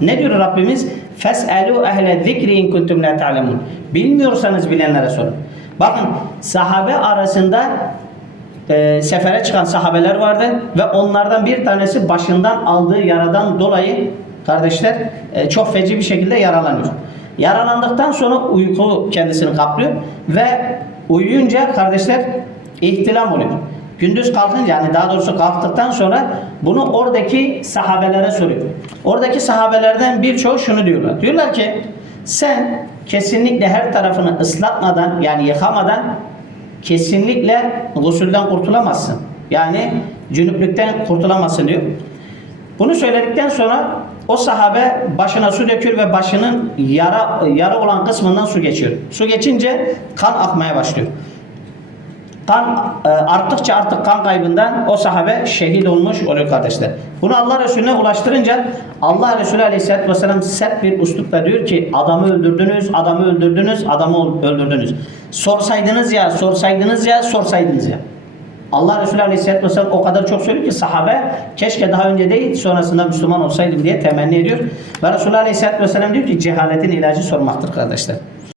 Ne diyor Rabbimiz? Fes'elu ehle zikri in kuntum la ta'lemun. Bilmiyorsanız bilenlere sorun. Bakın sahabe arasında e, sefere çıkan sahabeler vardı ve onlardan bir tanesi başından aldığı yaradan dolayı kardeşler e, çok feci bir şekilde yaralanıyor. Yaralandıktan sonra uyku kendisini kaplıyor ve uyuyunca kardeşler ihtilam oluyor. Gündüz kalkınca yani daha doğrusu kalktıktan sonra bunu oradaki sahabelere soruyor. Oradaki sahabelerden birçoğu şunu diyorlar. Diyorlar ki sen kesinlikle her tarafını ıslatmadan yani yıkamadan kesinlikle gusülden kurtulamazsın. Yani cünüplükten kurtulamazsın diyor. Bunu söyledikten sonra o sahabe başına su döküyor ve başının yara yara olan kısmından su geçiyor. Su geçince kan akmaya başlıyor. Kan e, arttıkça artık kan kaybından o sahabe şehit olmuş oluyor kardeşler. Bunu Allah Resulüne ulaştırınca Allah Resulü Aleyhisselatü Vesselam sert bir uslupla diyor ki adamı öldürdünüz, adamı öldürdünüz, adamı öldürdünüz. Sorsaydınız ya, sorsaydınız ya, sorsaydınız ya. Allah Resulü Aleyhisselatü Vesselam o kadar çok söylüyor ki sahabe keşke daha önce değil sonrasında Müslüman olsaydım diye temenni ediyor. Ve Resulü Aleyhisselatü Vesselam diyor ki cehaletin ilacı sormaktır kardeşler.